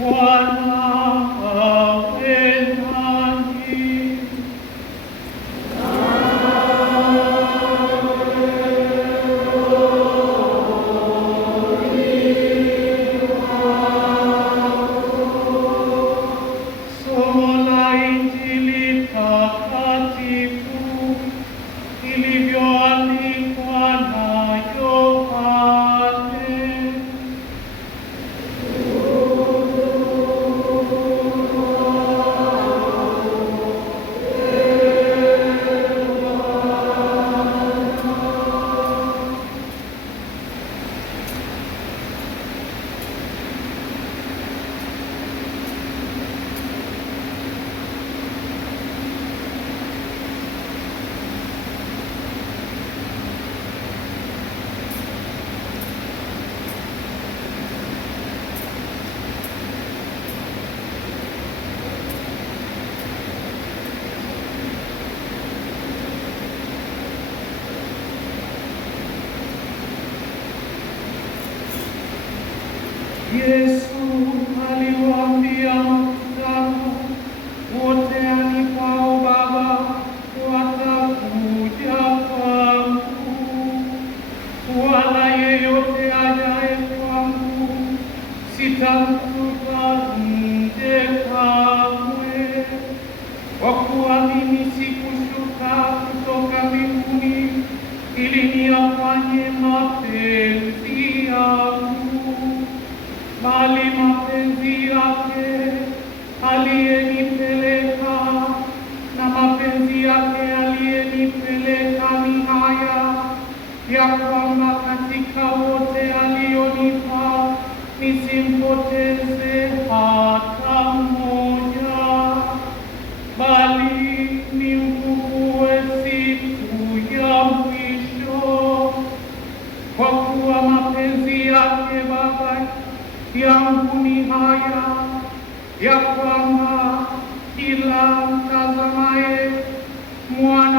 Bwana awe nanyi. Somo la Injili takatifu ilivyoandikwa na Yohane. Yesu aliwaambia makutano wote, alipao Baba watakuja kwangu, wala yeyote ajaye kwangu sitamtupa nje kamwe. Kwa kuwa mimi sikushuka kutoka mbinguni ili niyafanye mapenzi yangu, bali mapenzi yake aliyenipeleka, na mapenzi yake aliyenipeleka ni haya, ya kwamba katika wote alionipa nisimpoteze hata mmoja, bali nimfufue siku ya mwisho. Kwa kuwa mapenzi yake Baba yangu ni haya, ya kwamba kila mtazamaye Mwana